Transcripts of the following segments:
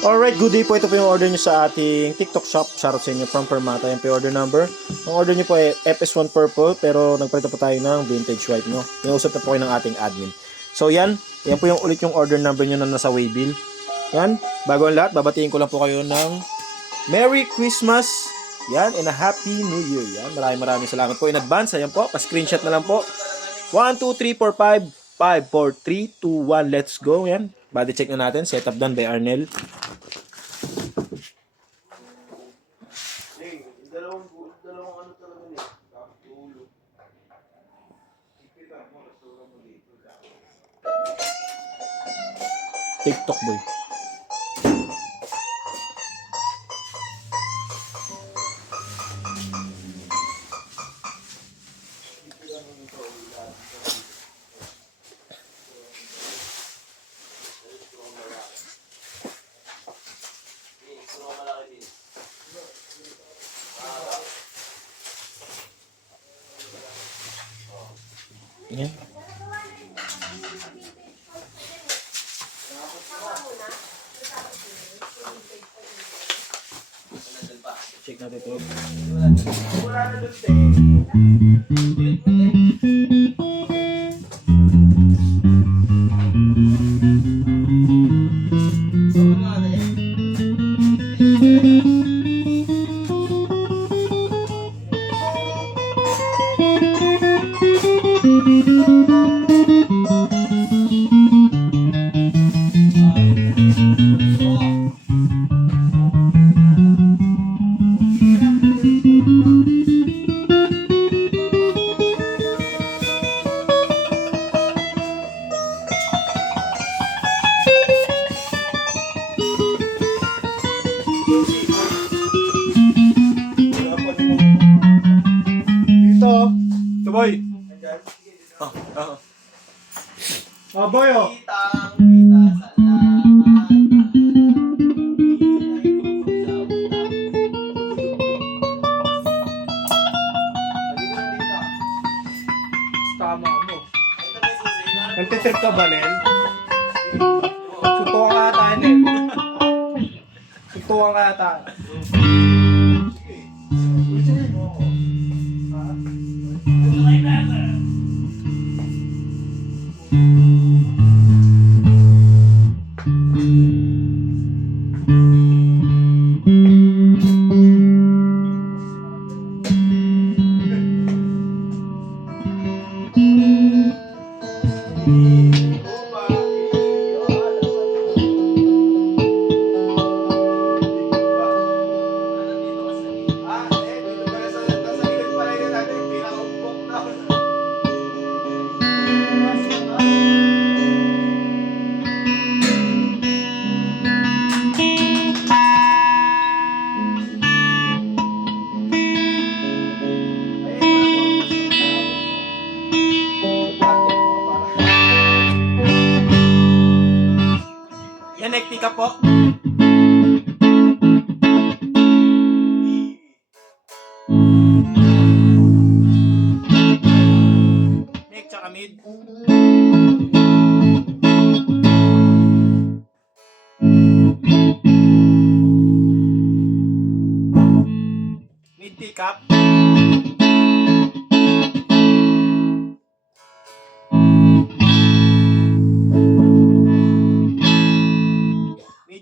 Alright, good day po. Ito po yung order nyo sa ating TikTok shop. Shoutout sa inyo from Permata. Yung order number. Ang order nyo po ay FS1 purple, pero nagpalito po tayo ng vintage white, no? Inausap na po kayo ng ating admin. So yan po yung ulit yung order number nyo na nasa waybill. Yan, bago ang lahat, babatiin ko lang po kayo ng Merry Christmas. Yan, and a Happy New Year. Yan, maraming salamat po in advance. Ayan po, pa-screenshot na lang po. 1, 2, 3, 4, 5, 5, 4, 3, 2, 1, let's go. Yan, body check na natin. Setup done by Arnel. TikTok boy. Yan. Check natin ito. Ito boy. Boy oh. Tama mo. Nagtitrip ka ba, Nel? Sutuwa ka ata, Nel. Sutuwa ka ata. Yan, neck pick up po. Neck tsaka mid. Mid pick up.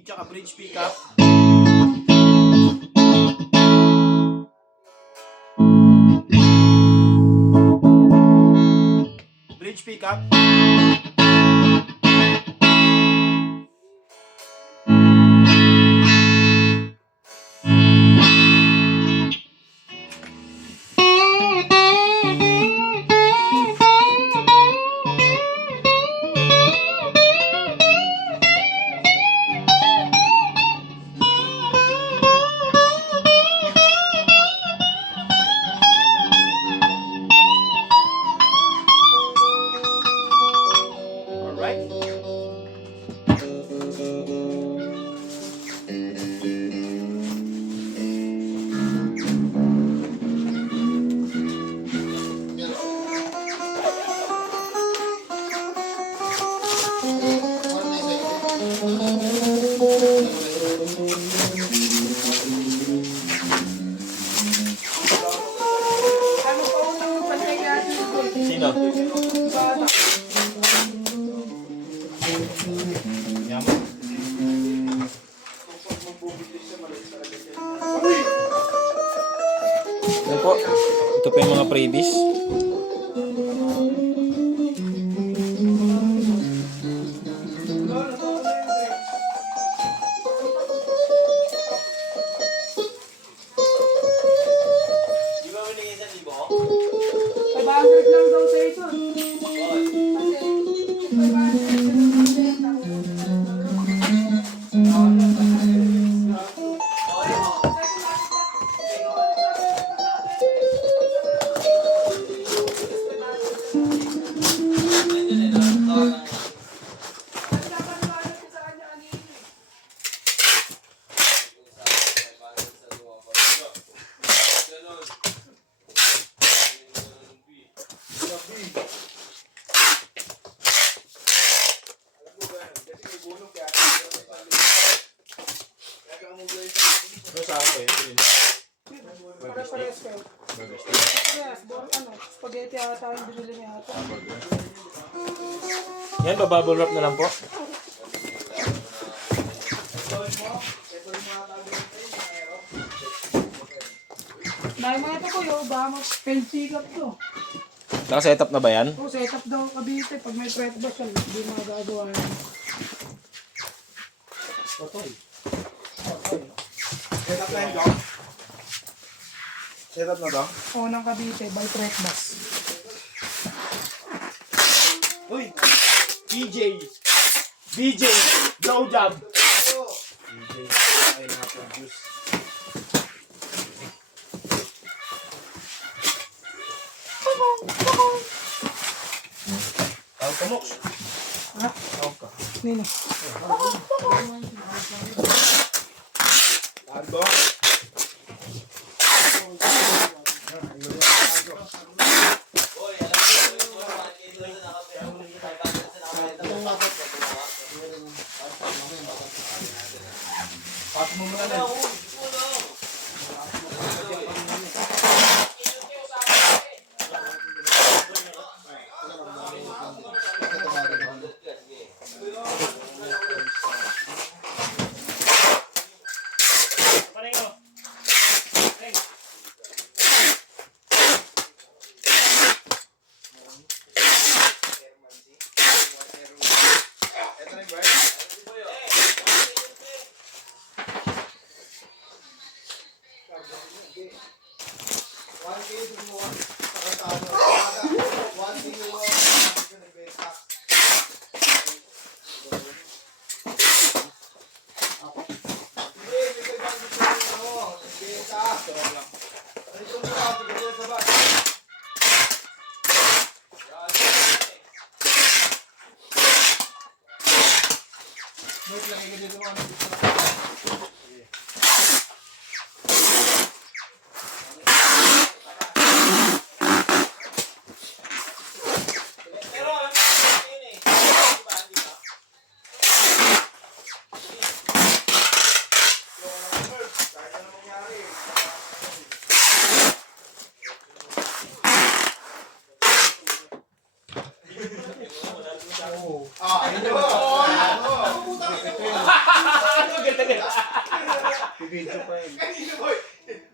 Tsaka bridge pickup. Bridge pickup. Ito pa yung mga freebies. Lang daw sa ito. Ano sa akin yun? Pare-pares kayo. Yes, spaghetti ata yung binili niya ata. Yan, bababble wrap na lang po. Dahil mga ito ko yun, baka mag-fancy up to. Naka-setup na ba yan? O, setup daw Cavite. Pag may threat ba siya, hindi magagawa yan. Setup na yun, Dok? Setup na, Dok? O, ng Cavite, by threat bus. Uy! BJ! Blowjob! BJ, ay na-produce. Tawag ka, Mox. Ha? Tawag ka. Nino. Tago. Pas mo muna lang.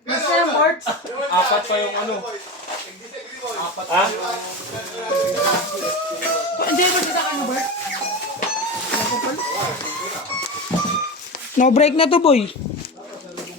Basta yung boards. Apat pa yung ano. Ha? Hindi, magkita ka na, Bart. No break na to, boy.